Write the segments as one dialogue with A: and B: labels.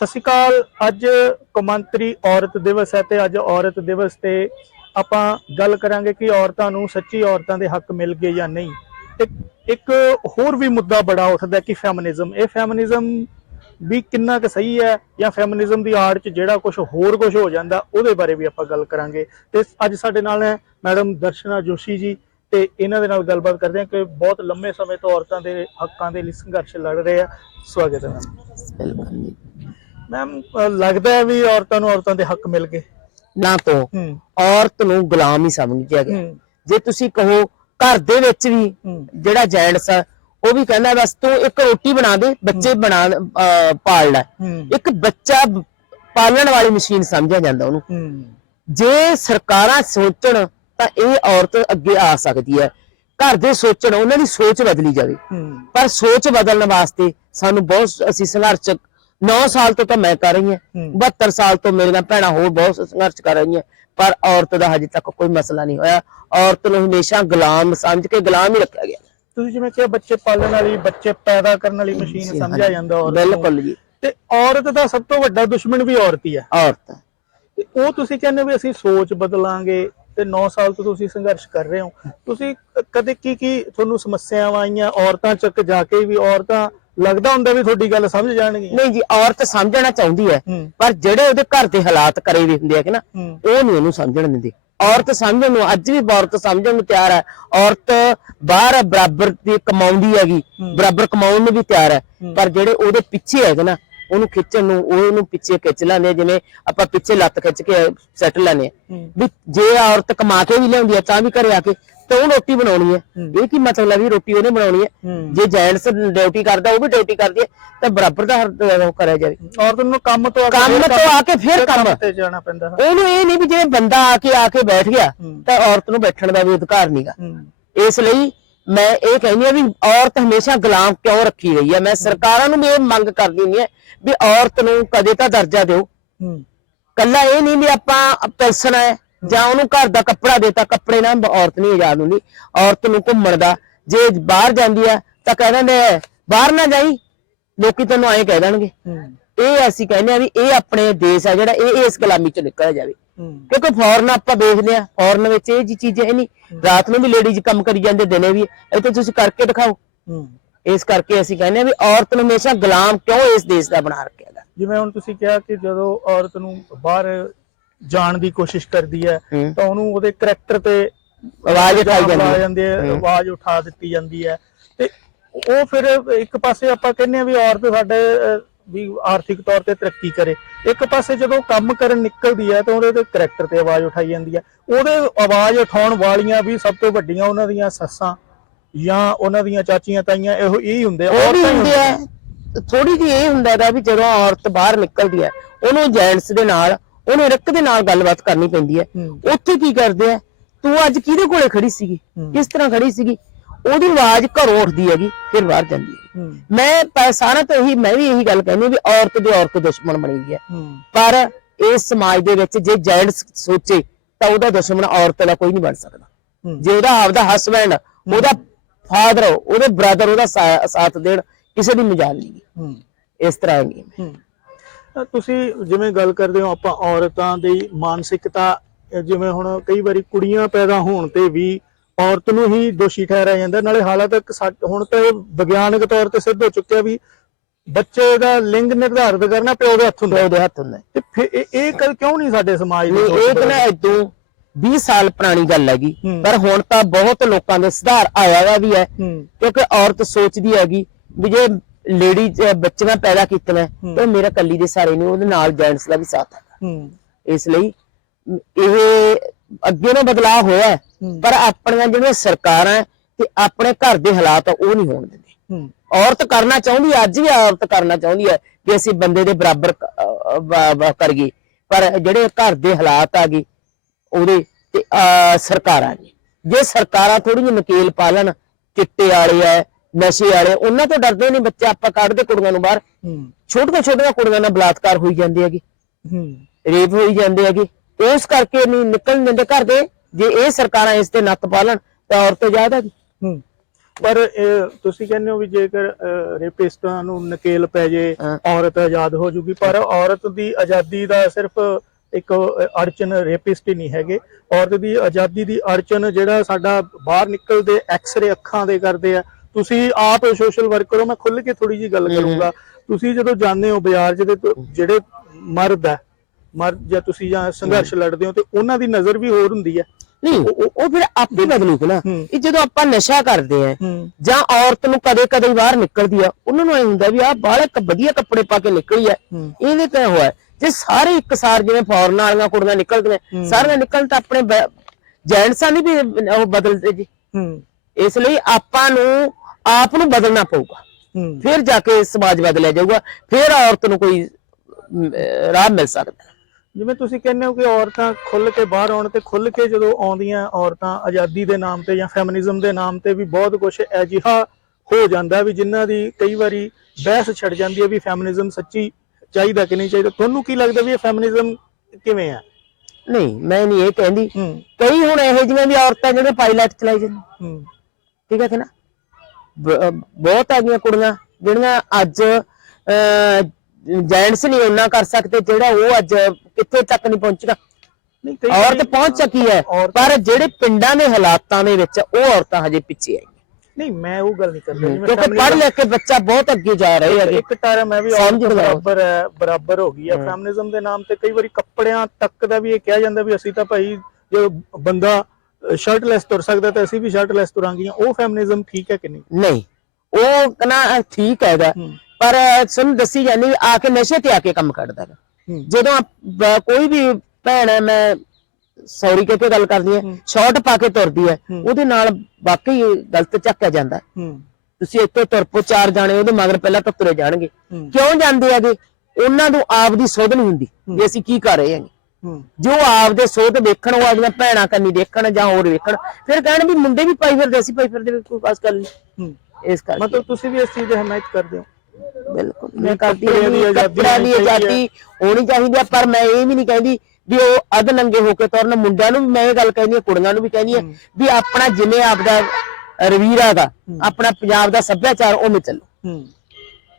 A: ਸਤਿ ਸ਼੍ਰੀ ਅਕਾਲ। ਅੱਜ ਕੌਮਾਂਤਰੀ ਔਰਤ ਦਿਵਸ ਹੈ ਤੇ ਅੱਜ ਔਰਤ ਦਿਵਸ ਤੇ ਆਪਾਂ ਗੱਲ ਕਰਾਂਗੇ ਕਿ ਔਰਤਾਂ ਨੂੰ ਸੱਚੀ ਔਰਤਾਂ ਦੇ ਹੱਕ ਮਿਲ ਗਏ ਜਾਂ ਨਹੀਂ। ਇੱਕ ਇੱਕ ਹੋਰ ਵੀ ਮੁੱਦਾ ਬੜਾ ਉੱਠਦਾ ਕਿ ਫੈਮਿਨਿਜ਼ਮ ਇਹ ਫੈਮਿਨਿਜ਼ਮ ਵੀ ਕਿੰਨਾ ਕੁ ਸਹੀ ਹੈ ਜਾਂ ਫੈਮਿਨਿਜ਼ਮ ਦੀ ਆੜ ਚ ਜਿਹੜਾ ਕੁਝ ਹੋਰ ਕੁਝ ਹੋ ਜਾਂਦਾ, ਉਹਦੇ ਬਾਰੇ ਵੀ ਆਪਾਂ ਗੱਲ ਕਰਾਂਗੇ। ਤੇ ਅੱਜ ਸਾਡੇ ਨਾਲ ਹੈ ਮੈਡਮ ਦਰਸ਼ਨਾ ਜੋਸ਼ੀ ਜੀ ਤੇ ਇਹਨਾਂ ਦੇ ਨਾਲ ਗੱਲਬਾਤ ਕਰਦੇ ਹਾਂ ਕਿ ਬਹੁਤ ਲੰਮੇ ਸਮੇਂ ਤੋਂ ਔਰਤਾਂ ਦੇ ਹੱਕਾਂ ਦੇ ਲਈ ਸੰਘਰਸ਼ ਲੜ ਰਹੇ ਆ। ਸਵਾਗਤ ਹੈ ਮੈਮ।
B: ਬਿਲਕੁਲ
A: ਮੈਮ ਲੱਗਦਾ ਹੈ ਵੀ ਔਰਤਾਂ ਨੂੰ ਔਰਤਾਂ ਦੇ ਹੱਕ ਮਿਲ ਗਏ।
B: ਨਾ ਤੋਂ
A: ਹੂੰ।
B: ਔਰਤ ਨੂੰ ਗੁਲਾਮ ਹੀ ਸਮਝਿਆ ਗਿਆ
A: ਹੂੰ।
B: ਜੇ ਤੁਸੀਂ ਕਹੋ ਘਰ ਦੇ ਵਿੱਚ ਵੀ
A: ਹੂੰ।
B: ਜਿਹੜਾ ਜੈਂਟਸ ਆ ਉਹ ਵੀ ਕਹਿੰਦਾ ਬਸ ਤੂੰ ਇੱਕ ਰੋਟੀ ਬਣਾ ਦੇ ਬੱਚੇ ਬਣਾ ਅਹ, ਪਾਲ ਲੈ
A: ਹੂੰ।
B: ਇੱਕ ਬੱਚਾ ਪਾਲਣ ਵਾਲੀ ਮਸ਼ੀਨ ਸਮਝਿਆ ਜਾਂਦਾ ਉਹਨੂੰ।
A: ਹੂੰ।
B: ਜੇ ਸਰਕਾਰਾਂ ਸੋਚਣ ਤਾਂ ਇਹ ਔਰਤ ਅੱਗੇ ਆ ਸਕਦੀ ਹੈ। ਘਰ ਦੇ ਸੋਚਣ ਉਹਨਾਂ ਦੀ ਸੋਚ ਬਦਲੀ ਜਾਵੇ।
A: ਹੂੰ।
B: ਪਰ ਸੋਚ ਬਦਲਣ ਵਾਸਤੇ ਸਾਨੂੰ ਬਹੁਤ ਅਸੀਂ ਸੰਘਰਸ਼ 9 ਸਾਲ ਤੋਂ ਤਾਂ ਮੈਂ ਕਰ ਰਹੀ ਹਾਂ।
A: ਹੂੰ।
B: 72 ਸਾਲ ਤੋਂ ਮੇਰੀਆਂ ਭੈਣਾਂ ਹੋਰ ਬਹੁਤ ਸੰਘਰਸ਼ ਕਰ ਰਹੀਆਂ। ਪਰ ਔਰਤ ਦਾ ਹਜੇ ਤੱਕ ਕੋਈ ਮਸਲਾ ਨਹੀਂ ਹੋਇਆ। ਔਰਤ ਨੂੰ ਹਮੇਸ਼ਾ ਗੁਲਾਮ ਸਮਝ ਕੇ ਗੁਲਾਮ ਹੀ ਰੱਖਿਆ ਗਿਆ।
A: ਤੁਸੀਂ ਜਿਵੇਂ ਕਿ ਬੱਚੇ ਪਾਲਣ ਵਾਲੀ ਬੱਚੇ ਪੈਦਾ ਕਰਨ ਵਾਲੀ ਮਸ਼ੀਨ ਸਮਝਿਆ। ਜਾਂਦਾ ਔਰਤ।
B: ਬਿਲਕੁਲ ਜੀ।
A: ਤੇ ਔਰਤ ਦਾ ਸਭ ਤੋਂ ਵੱਡਾ ਦੁਸ਼ਮਣ ਵੀ ਔਰਤ ਹੀ ਹੈ।
B: ਔਰਤ।
A: ਤੇ ਉਹ ਤੁਸੀਂ ਕਹਿੰਦੇ ਵੀ ਅਸੀਂ ਸੋਚ ਬਦਲਾਂਗੇ ਤੇ 9 ਸਾਲ ਤੋਂ ਤੁਸੀਂ ਸੰਘਰਸ਼ ਕਰ ਰਹੇ ਹੋ। ਤੁਸੀਂ ਕਦੇ ਕੀ ਕੀ ਤੁਹਾਨੂੰ ਸਮੱਸਿਆਵਾਂ ਆਈਆਂ? ਔਰਤਾਂ ਚੱਕ ਜਾ ਕੇ ਵੀ ਔਰਤਾਂ ਲੱਗਦਾ ਹੁੰਦਾ ਵੀ ਤੁਹਾਡੀ ਗੱਲ ਸਮਝ ਜਾਣਗੀਆਂ।
B: ਨਹੀਂ ਜੀ ਔਰਤ ਸਮਝਣਾ ਚਾਹੁੰਦੀ ਹੈ ਪਰ ਜਿਹੜੇ ਉਹਦੇ ਘਰ ਦੇ ਹਾਲਾਤ ਕਰੇ ਵੀ ਹੁੰਦੇ ਆ ਕਿ ਨਾ ਉਹ ਨਹੀਂ ਉਹਨੂੰ ਸਮਝਣ ਦਿੰਦੇ। ਔਰਤ ਸਮਝਣ ਨੂੰ ਅੱਜ ਵੀ ਔਰਤ ਸਮਝਣ ਨੂੰ ਤਿਆਰ ਹੈ। ਔਰਤ ਬਾਹਰ ਬਰਾਬਰ ਦੀ ਕਮਾਉਂਦੀ ਹੈਗੀ। ਬਰਾਬਰ ਕਮਾਉਣ ਨੂੰ ਵੀ ਤਿਆਰ ਹੈ। ਪਰ ਜਿਹੜੇ ਉਹਦੇ ਪਿੱਛੇ ਹੈਗੇ ਨਾ ਉਹਨੂੰ ਖਿੱਚਣ ਨੂੰ ਉਹ ਉਹਨੂੰ ਪਿੱਛੇ ਖਿੱਚ ਲੈਂਦੇ ਆ, ਜਿਵੇਂ ਆਪਾਂ ਪਿੱਛੇ ਲੱਤ ਖਿੱਚ ਕੇ ਸੈੱਟ ਲੈਂਦੇ ਆ। ਵੀ ਜੇ ਔਰਤ ਕਮਾ ਕੇ ਵੀ ਲਿਆਉਂਦੀ ਹੈ ਤਾਂ ਵੀ ਘਰੇ ਆ ਕੇ ਤਾਂ ਉਹ ਰੋਟੀ ਬਣਾਉਣੀ ਹੈ। ਇਹ ਕੀ ਮਤਲਬ ਹੈ ਵੀ ਰੋਟੀ ਉਹਨੇ ਬਣਾਉਣੀ ਹੈ? ਜੇ ਜੈਂਟਸ ਡਿਊਟੀ ਕਰਦਾ ਉਹ ਵੀ ਡਿਊਟੀ ਕਰਦੀ ਹੈ ਤਾਂ ਬਰਾਬਰ ਦਾ ਉਹ ਕਰਿਆ ਜਾਵੇ।
A: ਔਰਤ ਨੂੰ ਕੰਮ ਤੋਂ ਆ ਕੇ
B: ਕੰਮ ਤੋਂ ਆ ਕੇ ਫਿਰ ਕੰਮ
A: ਤੇ ਜਾਣਾ ਪੈਂਦਾ
B: ਉਹਨੂੰ ਇਹ ਨਹੀਂ ਵੀ ਜਿਵੇਂ ਬੰਦਾ ਆ ਕੇ ਆ ਕੇ ਬੈਠ ਗਿਆ। ਤਾਂ ਔਰਤ ਨੂੰ ਬੈਠਣ ਦਾ ਵੀ ਅਧਿਕਾਰ ਨਹੀਂਗਾ ਇਸ ਲਈ ਮੈਂ ਇਹ ਕਹਿੰਦੀ ਆ ਵੀ ਔਰਤ ਹਮੇਸ਼ਾ ਗੁਲਾਮ ਕਿਉਂ ਰੱਖੀ ਗਈ ਹੈ? ਮੈਂ ਸਰਕਾਰਾਂ ਨੂੰ ਵੀ ਇਹ ਮੰਗ ਕਰਦੀ ਹੁੰਦੀ ਹਾਂ ਵੀ ਔਰਤ ਨੂੰ ਕਦੇ ਤਾਂ ਦਰਜਾ ਦਿਓ। ਕੱਲਾ ਇਹ ਨਹੀਂ ਵੀ ਆਪਾਂ ਪੈਸਣ ਹੈ। ਜਾਂ ਉਹਨੂੰ ਘਰ ਦਾ ਕੱਪੜਾ ਦੇਤਾ ਕੱਪੜੇ ਨਾਲ ਔਰਤ ਨਹੀਂ ਆਜ਼ਾਦ ਹੁੰਦੀ ਔਰਤ ਨੂੰ ਘੁੰਮਣ ਦਾ। ਜੇ ਬਾਹਰ ਜਾਂਦੀ ਆ ਤਾਂ ਕਹਿ ਦਿੰਦੇ ਆ, ਬਾਹਰ ਨਾ ਜਾਈ। ਲੋਕੀ ਤੈਨੂੰ ਐਂ ਕਹਿ ਦੇਣਗੇ। ਇਹ ਅਸੀਂ ਕਹਿੰਦੇ ਆ ਵੀ ਇਹ ਆਪਣੇ ਦੇਸ਼ ਆ ਜਿਹੜਾ ਇਹ ਇਸ ਗੁਲਾਮੀ ਚੋਂ ਨਿਕਲ ਜਾਵੇ। ਕਿਉਂਕਿ ਫੋਰਨ ਆਪਾਂ ਦੇਖਦੇ ਆ ਫੋਰਨ ਵਿੱਚ ਇਹ ਜੀ ਚੀਜ਼ਾਂ ਹੈ ਨਹੀਂ। ਰਾਤ ਨੂੰ ਵੀ ਲੇਡੀਜ਼ ਕੰਮ ਕਰੀ ਜਾਂਦੇ ਦਿਨੇ ਵੀ। ਇੱਥੇ ਤੁਸੀਂ ਕਰਕੇ ਦਿਖਾਓ। ਇਸ ਕਰਕੇ ਅਸੀਂ ਕਹਿੰਦੇ ਆ ਵੀ ਔਰਤ ਨੂੰ ਹਮੇਸ਼ਾ ਗੁਲਾਮ ਕਿਉਂ ਇਸ ਦੇਸ਼ ਦਾ ਬਣਾ ਰੱਖਿਆ
A: ਜਿਵੇਂ ਹੁਣ ਤੁਸੀਂ ਕਿਹਾ ਕਿ ਜਦੋਂ ਔਰਤ ਨੂੰ ਬਾਹਰ ਜਾਣ ਦੀ ਕੋਸ਼ਿਸ਼ ਕਰਦੀ ਹੈ। ਤਾਂ ਉਹਨੂੰ ਉਹਦੇ ਕਰੈਕਟਰ ਤੇ
B: ਆਵਾਜ਼ ਉਠਾਈ ਜਾਂਦੀ ਹੈ।
A: ਆਵਾਜ਼ ਉਠਾ ਦਿੱਤੀ ਜਾਂਦੀ ਹੈ। ਤੇ ਉਹ ਫਿਰ ਇੱਕ ਪਾਸੇ ਆਪਾਂ ਕਹਿੰਦੇ ਆ ਵੀ ਔਰਤ ਸਾਡੇ ਵੀ ਆਰਥਿਕ ਤੌਰ ਤੇ ਤਰੱਕੀ ਕਰੇ। ਇੱਕ ਪਾਸੇ ਜਦੋਂ ਕੰਮ ਕਰਨ ਨਿਕਲਦੀ ਹੈ ਤਾਂ ਉਹਦੇ ਤੇ ਕਰੈਕਟਰ ਤੇ ਆਵਾਜ਼ ਉਠਾਈ ਜਾਂਦੀ ਹੈ। ਉਹਦੇ ਆਵਾਜ਼ ਉਠਾਉਣ ਵਾਲੀਆਂ ਵੀ ਸਭ ਤੋਂ ਵੱਡੀਆਂ ਉਹਨਾਂ ਦੀਆਂ ਸੱਸਾਂ ਜਾਂ ਉਹਨਾਂ ਦੀਆਂ ਚਾਚੀਆਂ ਤਾਈਆਂ ਇਹੋ ਹੀ ਹੁੰਦੇ ਆ ਔਰਤਾਂ
B: ਹੁੰਦੇ ਆ। ਥੋੜੀ ਜਿਹੀ ਇਹ ਹੁੰਦਾ ਹੈਗਾ ਵੀ ਜਦੋਂ ਔਰਤ ਬਾਹਰ ਨਿਕਲਦੀ ਹੈ ਉਹਨੂੰ ਜੈਂਟਸ ਦੇ ਨਾਲ ਉਹਨੂੰ ਰਿਕ ਦੇ ਨਾਲ ਗੱਲਬਾਤ ਕਰਨੀ ਪੈਂਦੀ ਹੈ। ਉੱਥੇ ਕੀ ਕਰਦੇ ਆ? ਤੂੰ ਅੱਜ ਕਿਹਦੇ ਕੋਲੇ ਖੜੀ ਸੀਗੀ। ਕਿਸ ਤਰ੍ਹਾਂ ਖੜੀ ਸੀਗੀ? ਉਹਦੀ ਆਵਾਜ਼ ਘਰੋਂ ਉੱਠਦੀ ਹੈਗੀ ਫਿਰ ਬਾਹਰ ਜਾਂਦੀ ਹੈ। ਮੈਂ ਸਾਰਾ ਤਾਂ ਇਹੀ ਮੈਂ ਵੀ ਇਹੀ ਗੱਲ ਕਹਿੰਦੀ ਵੀ ਔਰਤ ਦੇ ਔਰਤ ਦੁਸ਼ਮਣ ਬਣੀ ਗਈ ਹੈ। ਪਰ ਇਸ ਸਮਾਜ ਦੇ ਵਿੱਚ ਜੇ ਜੈਂਟਸ ਸੋਚੇ ਤਾਂ ਉਹਦਾ ਦੁਸ਼ਮਣ ਔਰਤ ਦਾ ਕੋਈ ਨਹੀਂ ਬਣ ਸਕਦਾ। ਜੇ ਉਹਦਾ ਆਪਦਾ ਹਸਬੈਂਡ ਉਹਦਾ ਫਾਦਰ ਉਹਦੇ ਬ੍ਰਦਰ ਉਹਦਾ ਸਾਥ ਦੇਣ ਕਿਸੇ ਦੀ ਮਜਾਲ ਨਹੀਂ। ਇਸ ਤਰ੍ਹਾਂ ਹੈਗੀ
A: ਹੂੰ। ਤਾਂ ਤੁਸੀਂ ਜਿਵੇਂ ਗੱਲ ਕਰਦੇ ਹੋ ਆਪਾਂ ਔਰਤਾਂ ਦੀ ਮਾਨਸਿਕਤਾ ਜਿਵੇਂ ਹੁਣ ਕਈ ਵਾਰੀ ਕੁੜੀਆਂ ਪੈਦਾ ਹੋਣ ਤੇ ਵੀ ਔਰਤ ਨੂੰ ਹੀ ਦੋਸ਼ੀ ਠਹਿਰਾਇਆ ਜਾਂਦਾ ਨਾਲੇ ਹਾਲਾਂਕਿ ਹੁਣ ਤਾਂ ਇਹ ਵਿਗਿਆਨਕ ਤੌਰ ਤੇ ਸਿੱਧ ਹੋ ਚੁੱਕਿਆ ਵੀ ਬੱਚੇ ਦਾ ਲਿੰਗ ਨਿਰਧਾਰਿਤ ਕਰਨਾ ਪਿਓ ਦੇ ਹੱਥ ਹੁੰਦਾ
B: ਪਿਓ ਦੇ ਹੱਥ ਹੁੰਦਾ।
A: ਤੇ ਫਿਰ ਇਹ ਗੱਲ ਕਿਉਂ ਨਹੀਂ ਸਾਡੇ ਸਮਾਜ ਦੇ
B: ਇਹ ਨਾ ਇਦੋਂ 20 ਸਾਲ ਪੁਰਾਣੀ ਗੱਲ ਹੈਗੀ। ਪਰ ਹੁਣ ਤਾਂ ਬਹੁਤ ਲੋਕਾਂ ਦੇ ਸੁਧਾਰ ਆਇਆ ਵਾ ਵੀ ਹੂੰ ਕਿਉਂਕਿ ਔਰਤ ਸੋਚਦੀ ਹੈਗੀ ਵੀ ਜੇ ਲੇਡੀ ਬੱਚੀਆਂ ਪੈਦਾ ਕੀਤੀਆਂ। ਤਾਂ ਮੇਰਾ ਕੱਲੀ ਦੇ ਸਾਰੇ ਨਹੀਂ ਉਹਦੇ ਨਾਲ ਜੈਂਟਸ ਦਾ ਵੀ ਸਾਥ ਹੈ। ਇਸ ਲਈ ਇਹ ਅੱਗੇ ਨਾ ਬਦਲਾਅ ਹੋਇਆ। ਪਰ ਆਪਣੀਆਂ ਜਿਹੜੀਆਂ ਸਰਕਾਰਾਂ ਤੇ ਆਪਣੇ ਘਰ ਦੇ ਹਾਲਾਤ ਉਹ ਨਹੀਂ ਹੋਣ ਦਿੰਦੇ। ਔਰਤ ਕਰਨਾ ਚਾਹੁੰਦੀ ਅੱਜ ਵੀ ਔਰਤ ਕਰਨਾ ਚਾਹੁੰਦੀ ਹੈ ਕਿ ਅਸੀਂ ਬੰਦੇ ਦੇ ਬਰਾਬਰ ਕਰੀਏ। ਪਰ ਜਿਹੜੇ ਘਰ ਦੇ ਹਾਲਾਤ ਆ ਗਏ ਉਹਦੇ ਤੇ ਸਰਕਾਰਾਂ ਨੇ। ਜੇ ਸਰਕਾਰਾਂ ਥੋੜੀ ਜਿਹੀ ਨਕੇਲ ਪਾਲਣ ਚਿੱਟੇ ਵਾਲੇ ਆ ਨਸ਼ੇ ਵਾਲੇ ਉਹਨਾਂ ਤੋਂ ਡਰਦੇ ਨਹੀਂ ਬੱਚੇ ਆਪਾਂ ਕੱਢਦੇ ਕੁੜੀਆਂ ਨੂੰ ਬਾਹਰ।
A: ਹੂੰ।
B: ਛੋਟੀਆਂ ਛੋਟੀਆਂ ਕੁੜੀਆਂ ਨਾਲ ਬਲਾਤਕਾਰ ਹੋਈ ਜਾਂਦੇ ਹੈਗੇ।
A: ਹੂੰ।
B: ਰੇਪ ਹੋਈ ਜਾਂਦੇ ਹੈਗੇ। ਇਸ ਕਰਕੇ ਨਹੀਂ ਨਿਕਲਣ ਦਿੰਦੇ ਘਰ ਦੇ। ਜੇ ਇਹ ਸਰਕਾਰਾਂ ਇਸ ਤੇ ਨੱਥ ਪਾਲਣ ਤਾਂ ਔਰਤ ਆਜ਼ਾਦ ਹੈਗੀ।
A: ਹੂੰ। ਪਰ ਤੁਸੀਂ ਕਹਿੰਦੇ ਹੋ ਵੀ ਜੇਕਰ ਰੇਪਿਸਟਾਂ ਨੂੰ ਨਕੇਲ ਪੈ ਜੇ। ਔਰਤ ਆਜ਼ਾਦ ਹੋ ਜੂਗੀ ਪਰ ਔਰਤ ਦੀ ਆਜ਼ਾਦੀ ਦਾ ਸਿਰਫ ਇੱਕ ਅੜਚਨ ਰੇਪਿਸਟ ਹੀ ਨਹੀਂ ਹੈਗੇ। ਔਰਤ ਦੀ ਆਜ਼ਾਦੀ ਦੀ ਅੜਚਨ ਜਿਹੜਾ ਸਾਡਾ ਬਾਹਰ ਨਿਕਲਦੇ ਐਕਸ-ਰੇ ਅੱਖਾਂ ਦੇ ਕਰਦੇ ਆ ਤੁਸੀਂ ਆਪ ਸੋਸ਼ਲ ਵਰਕਰ ਹੋ ਮੈਂ ਖੁੱਲ ਕੇ ਥੋੜੀ ਜੀ ਗੱਲ। ਕਰੂੰਗਾ। ਤੁਸੀਂ ਜਦੋਂ ਜਾਂਦੇ ਹੋ ਬਾਜ਼ਾਰ ਜਿਹਦੇ ਜਿਹੜੇ ਮਰਦ ਹੈ ਮਰਦ ਜਾਂ ਤੁਸੀਂ ਜਾਂ ਸੰਘਰਸ਼ ਲੜਦੇ ਹੋ ਤੇ ਉਹਨਾਂ ਦੀ ਨਜ਼ਰ ਵੀ ਹੋਰ ਹੁੰਦੀ ਹੈ।
B: ਨਹੀਂ ਉਹ ਫਿਰ ਆਪੇ ਬਦਲੂਗੀ ਨਾ। ਇਹ ਜਦੋਂ ਆਪਾਂ ਨਸ਼ਾ ਕਰਦੇ ਆ ਜਾਂ ਔਰਤ ਨੂੰ ਕਦੇ ਕਦੇ ਬਾਹਰ ਨਿਕਲਦੀ ਆ ਉਹਨਾਂ ਨੂੰ ਐ ਹੁੰਦਾ ਵੀ ਆਹ ਬਾਹਲੇ ਕ- ਵਧੀਆ ਕੱਪੜੇ ਪਾ ਕੇ ਨਿਕਲੀ ਆ। ਇਹਦੇ ਤੇ ਹੋਇਆ। ਜੇ ਸਾਰੇ ਇੱਕ ਸਾਰ ਜਿਵੇਂ ਫੌਰਨ ਵਾਲੀਆਂ ਕੁੜੀਆਂ ਨਿਕਲਦੀਆਂ। ਸਾਰੀਆਂ ਨਿਕਲਣ ਤਾਂ ਆਪਣੇ ਜੈਂਟਸਾਂ ਦੀ ਵੀ ਉਹ ਬਦਲਦੇ ਜੀ।
A: ਹੂੰ।
B: ਇਸ ਲਈ ਆਪਾਂ ਨੂੰ ਆਪ ਨੂੰ ਬਦਲਣਾ ਪਊਗਾ। ਫਿਰ ਜਾ ਕੇ ਸਮਾਜ ਬਦਲਿਆ ਜਾਊਗਾ ਫਿਰ ਔਰਤ ਨੂੰ ਕੋਈ ਰਾਹ ਮਿਲ ਸਕਦਾ।
A: ਜਿਵੇਂ ਤੁਸੀਂ ਕਹਿੰਦੇ ਹੋ ਕਿ ਔਰਤਾਂ ਖੁੱਲ ਕੇ ਬਾਹਰ ਆਉਣ ਤੇ ਖੁੱਲ ਕੇ ਜਦੋਂ ਆਉਂਦੀਆਂ ਔਰਤਾਂ ਆਜ਼ਾਦੀ ਦੇ ਨਾਮ ਤੇ ਜਾਂ ਫੈਮਿਨਿਜ਼ਮ ਦੇ ਨਾਮ ਤੇ ਵੀ ਬਹੁਤ ਕੁਝ ਅਜਿਹਾ ਹੋ ਜਾਂਦਾ ਵੀ ਜਿਨ੍ਹਾਂ ਦੀ ਕਈ ਵਾਰੀ ਬਹਿਸ ਛਿੜ ਜਾਂਦੀ ਹੈ ਵੀ ਫੈਮਿਨਿਜ਼ਮ ਸੱਚੀ ਚਾਹੀਦਾ ਕਿ ਨਹੀਂ ਚਾਹੀਦਾ। ਤੁਹਾਨੂੰ ਕੀ ਲੱਗਦਾ ਵੀ ਇਹ ਫੈਮਿਨਿਜ਼ਮ ਕਿਵੇਂ ਆ
B: ਨਹੀਂ ਮੈਂ ਨਹੀਂ ਇਹ ਕਹਿੰਦੀ। ਕਈ ਹੁਣ ਇਹੋ ਜਿਹੀਆਂ ਵੀ ਔਰਤਾਂ ਜਿਹੜੀਆਂ ਪਾਇਲਟ ਚਲਾਈ ਜਾਂਦੀਆਂ।
A: ਹੂੰ।
B: ਠੀਕ ਹੈ ਕਿ ਨਾ। ਬਹੁਤ ਆ ਗਈਆਂ ਕੁੜੀਆਂ ਜਿਹੜੀਆਂ ਅੱਜ ਜੈਂਟਸ ਨਹੀਂ ਉਹਨਾਂ ਕਰ ਸਕਦੇ ਜਿਹੜਾ ਉਹ ਅੱਜ ਕਿੱਥੇ ਤੱਕ ਨਹੀਂ ਪਹੁੰਚਦਾ। ਔਰਤ ਪਹੁੰਚ ਚੁੱਕੀ ਹੈ ਪਰ ਜਿਹੜੇ ਪਿੰਡਾਂ ਦੇ ਹਾਲਾਤਾਂ ਦੇ ਵਿੱਚ ਉਹ ਔਰਤਾਂ ਹਜੇ ਪਿੱਛੇ ਆਈਆਂ
A: ਨਹੀਂ ਮੈਂ ਉਹ ਗੱਲ ਨਹੀਂ ਕਰਦਾ ਜਿਵੇਂ
B: ਕਿਉਂਕਿ ਪੜ੍ਹ ਲਿਖ ਕੇ ਬੱਚਾ ਬਹੁਤ ਅੱਗੇ ਜਾ ਰਹੇ ਹੈਗੇ
A: ਇੱਕ ਟਰਮ ਹੈ ਵੀ। ਬਰਾਬਰ ਹੈ ਬਰਾਬਰ ਹੋ ਗਈ ਹੈ। ਫੈਮਿਨਿਜ਼ਮ ਦੇ ਨਾਮ ਤੇ ਕਈ ਵਾਰੀ ਕੱਪੜਿਆਂ ਤੱਕ ਦਾ ਵੀ ਇਹ ਕਿਹਾ ਜਾਂਦਾ ਵੀ ਅਸੀਂ ਤਾਂ ਭਾਈ ਜੇ ਬੰਦਾ ਸ਼ਰਟਲੈਸ ਤੁਰ ਸਕਦਾ ਤਾਂ ਅਸੀਂ ਵੀ ਸ਼ਰਟਲੈਸ ਤੁਰਾਂਗੀਆਂ ਉਹ ਫੈਮਿਨਿਜ਼ਮ ਠੀਕ ਹੈ ਕਿ ਨਹੀਂ?
B: ਨਹੀਂ ਉਹ ਕਹਣਾ ਠੀਕ ਹੈਗਾ ਪਰ ਸੁਣ ਦੱਸੀ ਜਾਂਦੀ ਆ ਕੇ ਨਸ਼ੇ ਤੇ ਆ ਕੇ ਕੰਮ ਕਰਦਾ
A: ਹੂੰ।
B: ਜਦੋਂ ਕੋਈ ਵੀ ਭੈਣ ਹੈ ਮੈਂ ਸੌਰੀ ਕਹਿ ਕੇ ਗੱਲ ਕਰਦੀ ਹੈ। ਸ਼ਾਰਟ ਪਾ ਕੇ ਤੁਰਦੀ ਹੈ। ਉਹਦੇ ਨਾਲ ਵਾਕਈ ਗਲਤ ਚੱਕਿਆ ਜਾਂਦਾ ਤੁਸੀਂ ਇੱਥੇ ਤੁਰ ਪੋ ਚਾਰ ਜਾਣੇ ਉਹਦੇ ਮਗਰ ਪਹਿਲਾਂ ਤਾਂ ਤੁਰੇ ਜਾਣਗੇ। ਕਿਉਂ ਜਾਂਦੇ ਹੈਗੇ? ਉਹਨਾਂ ਨੂੰ ਆਪ ਦੀ ਸੋਧ ਨਹੀਂ ਹੁੰਦੀ ਵੀ ਅਸੀਂ ਕੀ ਕਰ ਰਹੇ
A: ਹੂੰ
B: ਜੋ ਆਪ ਦੇ ਸੋਧ ਵੇਖਣ ਉਹ ਆਪਣੀਆਂ ਭੈਣਾਂ ਕੰਨੀ ਦੇਖਣ ਜਾਂ ਹੋਰ ਵੇਖਣ ਫਿਰ ਕਹਿਣ ਵੀ ਮੁੰਡੇ ਵੀ ਪਾਈ ਫਿਰਦੇ ਅਸੀਂ ਪਾਈ ਫਿਰਦੇ ਕੋਈ ਖਾਸ ਗੱਲ ਨਹੀਂ। ਇਸ ਕਰਕੇ।
A: ਮਤਲਬ ਤੁਸੀਂ ਵੀ ਇਸ ਚੀਜ਼ ਦੀ ਹਮਾਇਤ ਕਰਦੇ ਹੋ?
B: ਬਿਲਕੁਲ। ਮੈਂ ਕਰਦੀ ਹਾਂ ਕੱਪੜਿਆਂ ਦੀ ਆਜ਼ਾਦੀ ਹੋਣੀ ਚਾਹੀਦੀ ਹੈ ਪਰ ਮੈਂ ਇਹ ਵੀ ਨਹੀਂ ਕਹਿੰਦੀ ਵੀ ਉਹ ਅਧ ਨੰਗੇ ਹੋ ਕੇ ਤੁਰਨ ਮੁੰਡਿਆਂ ਨੂੰ ਵੀ ਮੈਂ ਇਹ ਗੱਲ ਕਹਿੰਦੀ ਹਾਂ ਕੁੜੀਆਂ ਨੂੰ ਵੀ ਕਹਿੰਦੀ ਹਾਂ ਵੀ ਆਪਣਾ ਜਿਵੇਂ ਆਪਦਾ ਰਵੀਰਾ ਦਾ ਆਪਣਾ ਪੰਜਾਬ ਦਾ ਸੱਭਿਆਚਾਰ ਉਵੇਂ ਚੱਲੋ।
A: ਹੂੰ।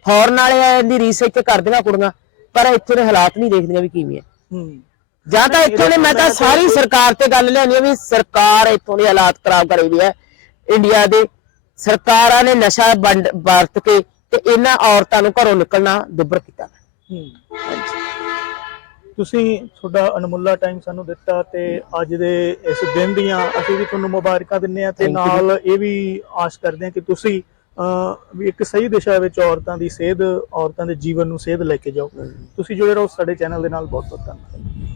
B: ਫੌਰਨ ਵਾਲਿਆਂ ਦੀ ਰੀਸ ਇੱਥੇ ਕਰਦੀਆਂ ਕੁੜੀਆਂ ਪਰ ਇੱਥੇ ਦੇ ਹਾਲਾਤ ਨਹੀਂ ਦੇਖਦੀਆਂ ਵੀ ਕਿਵੇਂ ਆ।
A: ਹੂੰ।
B: ਜਾਂ ਤਾਂ ਇੱਥੋਂ ਦੇ ਮੈਂ ਤਾਂ ਸਾਰੀ ਸਰਕਾਰ ਤੇ ਗੱਲ ਲਿਆਉਣੀ ਆ ਵੀ ਸਰਕਾਰ ਇੱਥੋਂ ਦੇ ਹਾਲਾਤ ਖਰਾਬ ਕਰੇ ਵੀ ਹੈ। ਇੰਡੀਆ ਦੇ ਸਰਕਾਰਾਂ ਨੇ ਨਸ਼ਾ ਵੰਡ ਵਰਤ ਕੇ ਤੇ ਇਹਨਾਂ ਔਰਤਾਂ ਨੂੰ ਘਰੋਂ ਨਿਕਲਣਾ ਦੁੱਬਰ ਕੀਤਾ।
A: ਹੂੰ। ਤੁਸੀਂ ਤੁਹਾਡਾ ਅਨਮੁੱਲਾ ਟਾਈਮ ਸਾਨੂੰ ਦਿੱਤਾ ਤੇ ਅੱਜ ਦੇ ਇਸ ਦਿਨ ਦੀਆਂ ਅਸੀਂ ਵੀ ਤੁਹਾਨੂੰ ਮੁਬਾਰਕਾਂ ਦਿੰਨੇ ਆ ਤੇ. ਨਾਲ ਇਹ ਵੀ ਆਸ ਕਰਦੇ ਹਾਂ ਕਿ ਤੁਸੀਂ ਵੀ ਇੱਕ ਸਹੀ ਦਿਸ਼ਾ ਵਿੱਚ ਔਰਤਾਂ ਦੀ ਸੇਧ ਔਰਤਾਂ ਦੇ ਜੀਵਨ ਨੂੰ ਸੇਧ ਲੈ ਕੇ ਜਾਓ। ਤੁਸੀਂ ਜੁੜੇ ਰਹੋ ਸਾਡੇ ਚੈਨਲ ਦੇ ਨਾਲ। ਬਹੁਤ ਬਹੁਤ ਧੰਨਵਾਦ।